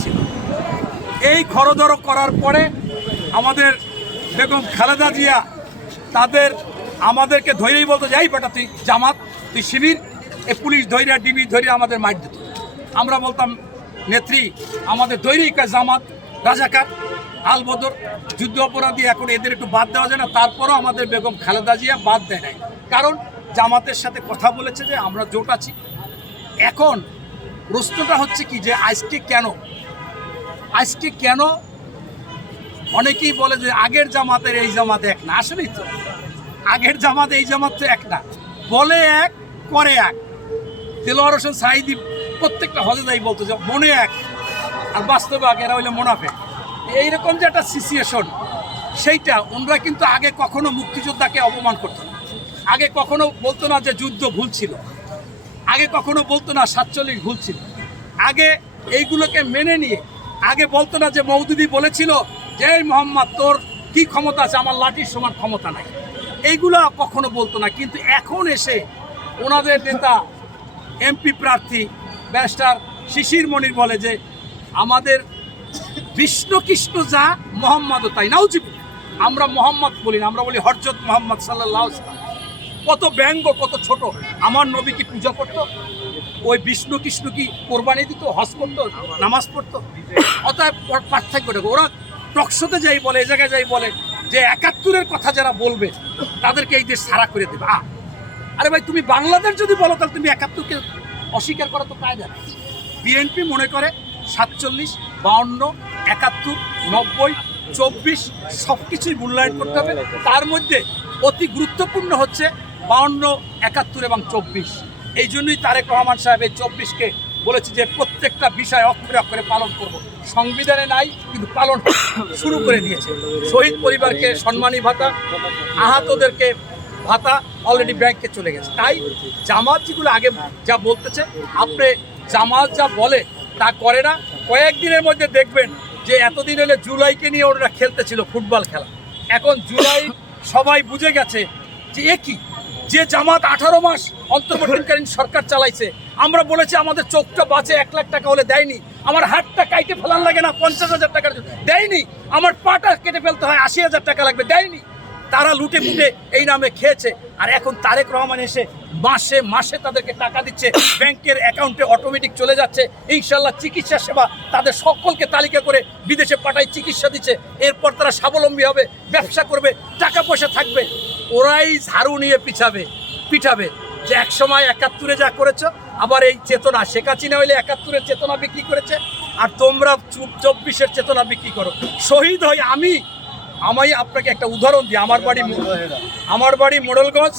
ছিল। এই খরদর করার পরে আমাদের বেগম খালেদা জিয়া আমাদেরকে ধৈরেই বলতো যে এই বেটা তুই জামাত, তুই শিবির, এ পুলিশ ধৈর্য ডিবি ধৈর্য আমাদের মার দিত। আমরা বলতাম নেত্রী আমাদের ধৈর্যই জামাত, রাজাকার, আলবদর, যুদ্ধ অপরাধী, এখন এদের একটু বাদ দেওয়া যায় না? তারপরও আমাদের বেগম খালেদা জিয়া বাদ দেয় নাই, কারণ জামাতের সাথে কথা বলেছে যে আমরা জোট আছি। এখন প্রশ্নটা হচ্ছে কি যে আজকে কেন অনেকেই বলে যে আগের জামাতের এই জামাত এক না। আসলেই তো আগের জামাত এই জামাত তো এক না, বলে এক করে এক। দেলোয়ার হোসেন সাঈদী প্রত্যেকটা হজেদাই বলতো যে মনে এক আর বাস্তবে এক, এরা হইলে মুনাফিক। এইরকম যে একটা সিচুয়েশন, সেইটা ওনরা কিন্তু আগে কখনো মুক্তিযোদ্ধাকে অপমান করতো না, আগে কখনো বলতো না যে যুদ্ধ ভুল ছিল, আগে কখনো বলতো না 47 ভুল ছিল, আগে এইগুলোকে মেনে নিয়ে আগে বলতো না যে মওদুদি বলেছিল যে মোহাম্মদ তোর কি ক্ষমতা আছে, আমার লাঠির সমান ক্ষমতা নাই, এইগুলো কখনো বলতো না। কিন্তু এখন এসে ওনাদের নেতা এমপি প্রার্থী ব্যারিস্টার শিশির মনির বলে যে আমাদের বিষ্ণু কৃষ্ণ যা মোহাম্মদও তাই। নাউজিবুল্লাহ, আমরা মোহাম্মদ বলি না, আমরা বলি হযরত মুহাম্মদ সাল্লাল্লাহু আলাইহি ওয়াসাল্লাম। কত ব্যঙ্গ, কত ছোট। আমার নবী কি পূজা করতো? ওই বিষ্ণু কৃষ্ণ কি কোরবানি দিত, হজ করতো, নামাজ পড়তো? অতএব পার্থক্যটা ওরা টকশোতে যাই বলে, এই জায়গায় যাই বলে যে 71-এর কথা যারা বলবে তাদেরকে এই দেশ ছাড়া করে দেবে। আরে ভাই, তুমি বাংলাদেশ যদি বলো তাহলে তুমি 71-কে অস্বীকার করা তো কায়দা না। বিএনপি মনে করে 47, 52, 71, 90, 24 সব কিছুই মূল্যায়ন করতে হবে। তার মধ্যে অতি গুরুত্বপূর্ণ হচ্ছে 52, 71 এবং 24। এই জন্যই তারেক রহমান সাহেব এই 24-কে বলেছে যে প্রত্যেকটা বিষয় অক্ষরে অক্ষরে পালন করব। সংবিধানে নাই কিন্তু পালন শুরু করে দিয়েছে। শহীদ পরিবারকে সম্মানী ভাতা, আহতদেরকে ভাতা অলরেডি ব্যাংকে চলে গেছে। তাই জামাত যেগুলো আগে যা বলতেছে, আপনি জামাত যা বলে তা করে না। কয়েকদিনের মধ্যে দেখবেন যে এতদিন হলে জুলাইকে নিয়ে ওরা খেলতেছিল ফুটবল খেলা, এখন জুলাই সবাই বুঝে গেছে যে একই যে জামাত 18 মাস অন্তর্বর্তীকালীন সরকার চালাইছে। আমরা বলেছি আমাদের চোখটা বাঁচে 1 লাখ টাকা হলে দেয়নি, আমার হাতটা কাইটে ফেলার লাগে না 50,000 টাকার দেয়নি, আমার পাটা কেটে ফেলতে হয় 80,000 টাকা লাগবে দেয়নি। তারা লুটে পুটে এই নামে খেয়েছে। আর এখন তারেক রহমান এসে মাসে মাসে তাদেরকে টাকা দিচ্ছে, ব্যাংকের অ্যাকাউন্টে অটোমেটিক চলে যাচ্ছে। ইনশাল্লাহ চিকিৎসা সেবা তাদের সকলকে তালিকা করে বিদেশে পাঠায় চিকিৎসা দিচ্ছে। এরপর তারা স্বাবলম্বী হবে, ব্যবসা করবে, টাকা পয়সা থাকবে। ওরাই ঝাড়ু নিয়ে পিঠাবে যে একসময় 71-এ যা করেছো, আবার এই চেতনা শেখ হাসিনা হইলে 71-এর চেতনা বিক্রি করেছে, আর তোমরা 24-এর চেতনা বিক্রি করো। শহীদ হই আমি আপনাকে একটা উদাহরণ দিই। আমার বাড়ি মোড়লগঞ্জ।